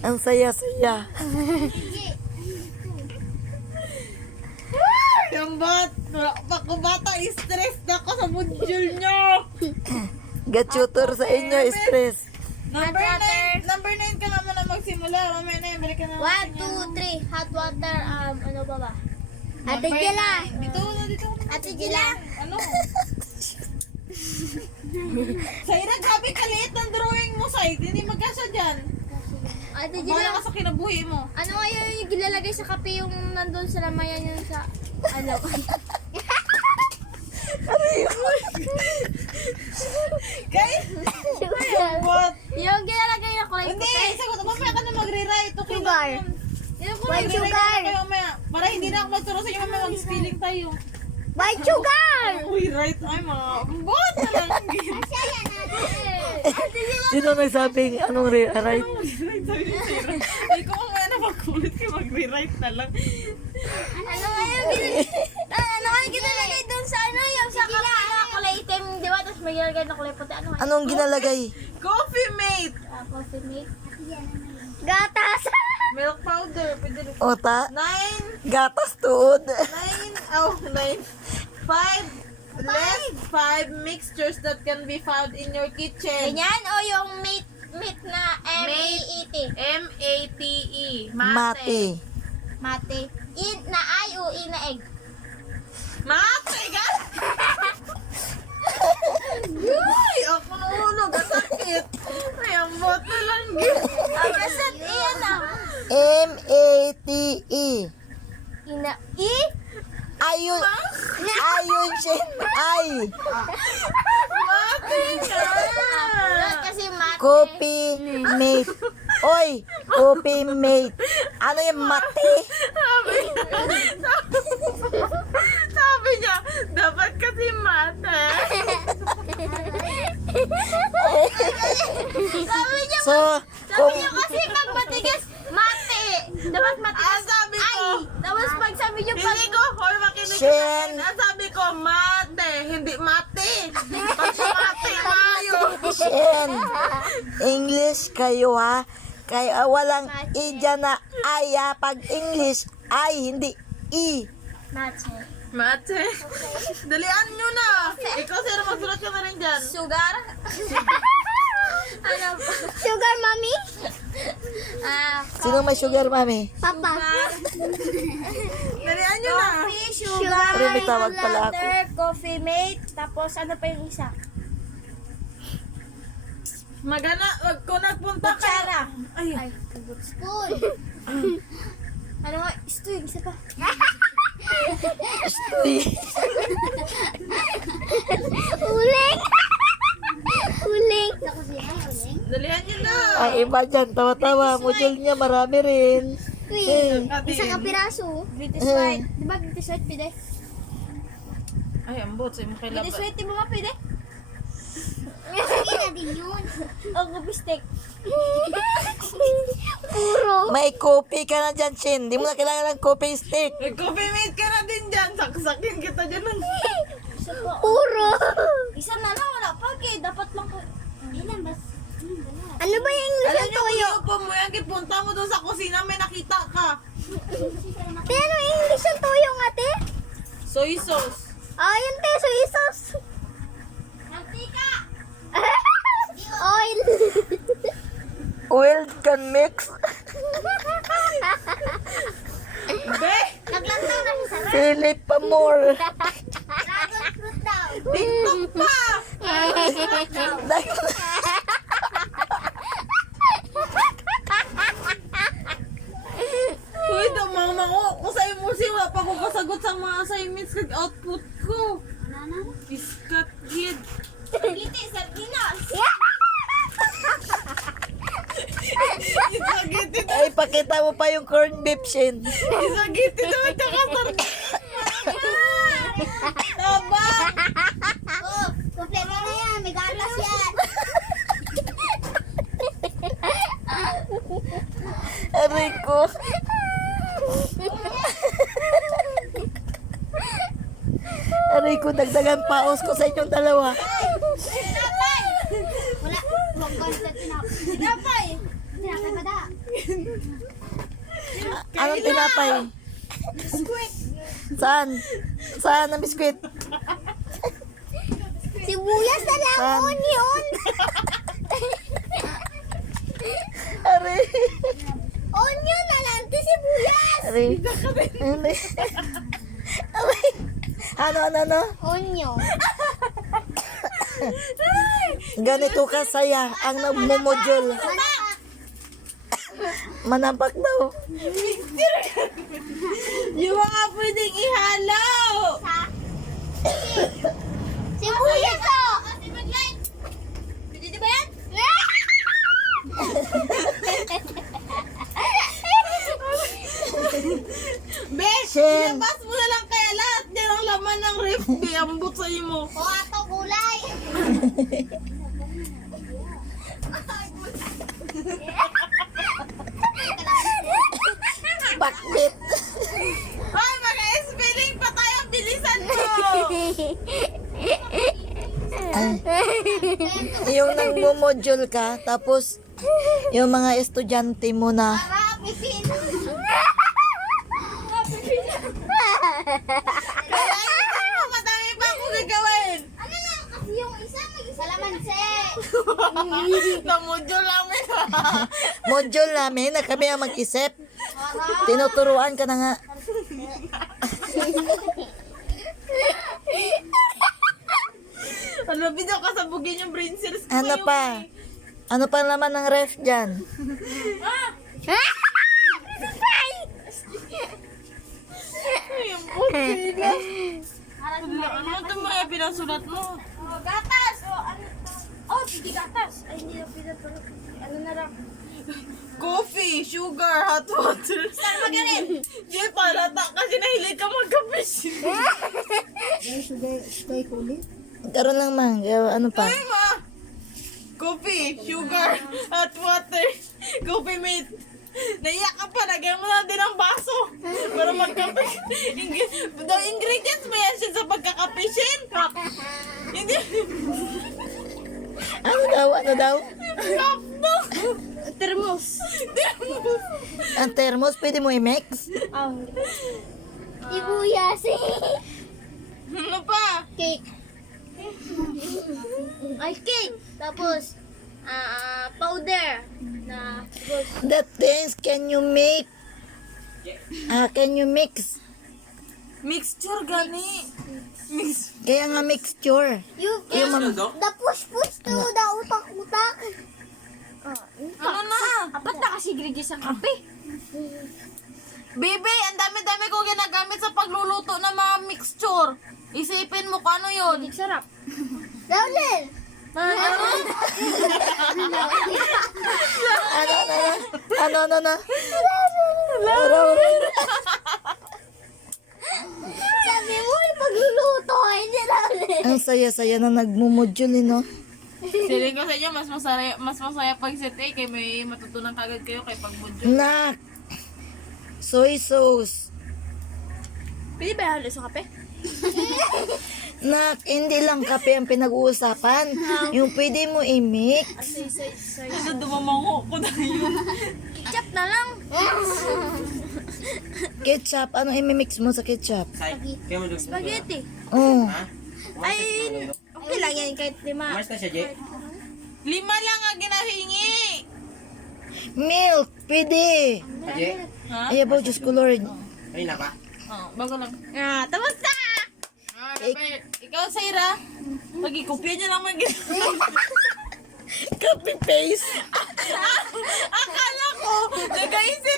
Ang saya-saya. Yung bata, stress na ako sa module nyo. Gachutor sa inyo, stress. Number 9 ka naman na magsimula. Mamaya na yun, balik ka na. 1, 2, 3. Hot water, ano ba ba? Ate Number Jela. 9. Dito. Ate Jela. Ano? Saira, grabe kaliit ng drawing mo, Said. Hindi magkasya dyan. Ate Wala Jela. ka sa kinabuhi mo. Ano kaya yung gilalagay sa kape yung nandun sa lamayan yun sa... Ano? Guys, what? Yung gilalagay na kulay Hindi, puti. sagot. Mamaya ka na mag-rewrite. Okay Sugar. lang yun. Yung kung White mag-rewrite sugar. kayo mamaya. Para hindi na ako magturo sa inyo, mamaya mag-spelling tayo. White sugar! Uy, right. Ay, mga bot na lang. Ate Jela. Sino nagsabing anong right? Ay, kung mamaya na magkulit kayo, mag-rewrite na lang. Ano kaya ano kaya ginalagay doon sa ano yung sa kape na kulay itim, di ba? Tapos may ginalagay na kulay puti. Ano kaya? Anong ginalagay? Coffee mate. Coffee mate. Gatas! Milk powder. Pwede rin. Ota? 9. Gatas tuod. 9. 5 less 5 mixtures that can be found in your kitchen. Ganyan o yung meat na M-E-E-T? M-A-T-E. Mate. Mate. In na I o I na egg? Mate, gan? Uy, ako nahulog. Ang sakit. Ay, ang bot na lang. Kasa't iyan na. M-A-T-E. Ina I? Ayun. Ayun siya. Ay. Mate ka. Kasi mate. Coffee mate. Oy, coffee mate. Ano yung mate? Sabi niya, dapat kasi mate. So, Kasi pag matigas, mate. Dapat matigas. Ang sabi ko, Ay, tapos pag sabi niyo pag... hindi ko, hoy, makinig ka Shen. sa akin. Ang sabi ko, mate, hindi mate. Pag mate, mayo. Shen, English kayo ha. Kaya walang i dyan na ay ha. Pag English, ay, hindi i. Mate. Mate. Dalian nyo na. Ikaw, sir, magsulat ka na rin dyan. Sugar? Ano ba? Sugar, mommy? Sino may sugar, mami? Papa. Dalian nyo na. Coffee, sugar, Pero may tawag pala ako. water, coffee mate, tapos ano pa yung isa? Magana, kung nagpunta ka. Kutsara. Ay, Ay, spoon. Ano nga? Ito yung isa pa. Uling! Uling! dalian nyo na. Ang iba dyan, tawa-tawa. Module niya, marami rin. Isa ka piraso. British white. Di ba British white, pide? Ay, ang bot, sa'yo mo kay British laban. white, di ba nga pide? Hindi na din yun. O, gupistek. Puro. May coffee ka na dyan, Shin. Di mo na kailangan ng coffee stick. Coffee mate ka na din dyan. Saksakin kita dyan ng... Puro. Isa na lang, wala pa. Okay, dapat lang ko. Ano ba yung English Alam ng niyo, toyo? kuya po mo yan, kipunta mo doon sa kusina, may nakita ka. Pero English ng toyo nga, te? Soy sauce. Ah, yun, te. Soy sauce. Mantika. Oil. Oil can mix. Be! Naglantaw na siya. Philip Amor. Dragon fruit daw. TikTok pa! Uy, damang ko. Kung sa'yo mo siya, pa ko kasagot sa mga assignments kag output ko. Iskat kid. Giti, sardinas. Isagiti daw. Ay, pakita mo pa yung corn beef, Shin. Isagiti daw. Tsaka Taba! Oh, kompleto na yan. May gatas yan. Aray ko. Aray ko, dagdagan paos ko sa inyong dalawa. Tinapay! Wala. Huwag ko sa tinapay. Tinapay! Tinapay. Anong tinapay? Saan? Saan ang biskwit? Sibuyas na lang, Saan? onion. Ari. Onion na lang, ti sibuyas. Ari. Ari. Ari. Ano? Onion. Ganito kasaya ang nagmumodule. Manampak daw. Yung mga pwedeng ihalaw. Sibuyas oh. Pwede ba yan? Besh, Shen. ilabas mo na lang kaya lahat din ang laman ng ref. Ambot sa mo. O ato gulay. Bakit? Ay, mga-spelling pa tayo. Bilisan mo. Yung nagmumodule ka, tapos yung mga estudyante mo na Rapipin. Madami pa akong gagawin. Ano na? Kasi yung isa mag-isa. Kalamansi. Namudyo lang eh. module namin na kami ang mag-isip. Tinuturuan ka na nga. Ano, video kasabugin yung brain cells ko. Ano pa? Ano pa naman ng ref dyan? Yung puti na. Ano ito mga pinasulat mo? Gatas. O ano to? Oh, hindi gatas. Ay, hindi na pinapalot. Ano na lang? Coffee, sugar, hot water. Saan magaling? Di palata kasi nahilig ka magkapis. Karoon lang mang. Ano pa? Ay ma! Coffee, sugar, hot water, coffee mate. Naiyak ka pa, lagyan mo na din ang baso para magkape. The ingredients ba yan siya sa pagkakapishin? Hindi. Ano daw? Ano daw? Cup no. Termos. Ang thermos, pwede mo i-mix? Sibuyas. Ano pa? Cake. Ay, cake. Tapos, powder. Na, The things can you make? Can you mix? Mixture gani. Mix. Kaya nga mixture. you Yung can, mam- the push-push to the utak-utak. Ano na? Apat na kasi ingredients sa kape. Baby, ang dami-dami ko ginagamit sa pagluluto ng mga mixture. Isipin mo kung ano yun. Sarap. Dawlin. Ano? Ano na? Sabi mo, pagluluto. Hindi dawlin. Ang saya-saya na nagmumodule, no? Siling ko sa inyo, mas masaya pag set A kay may matutunan kagad kayo kay pag-module. Nak! Soy sauce. Pwede ba halo sa kape? Nak, hindi lang kape ang pinag-uusapan. Yung pwede mo i-mix. Kasi dumamango ko na yun. Ketchup na lang. Ketchup, ano i-mix mo sa ketchup? Spaghetti. Oh. Ay, okay lang yan kahit 5. Lima lang ang ginahingi. Milk, pwede. Ha? Ay, abo, Diyos ko, Lord. Oh, bago lang. Tapos na! Dapat, ikaw, Saira, pag-ikopya niya lang mag Copy-paste. Akala ko, nag-isip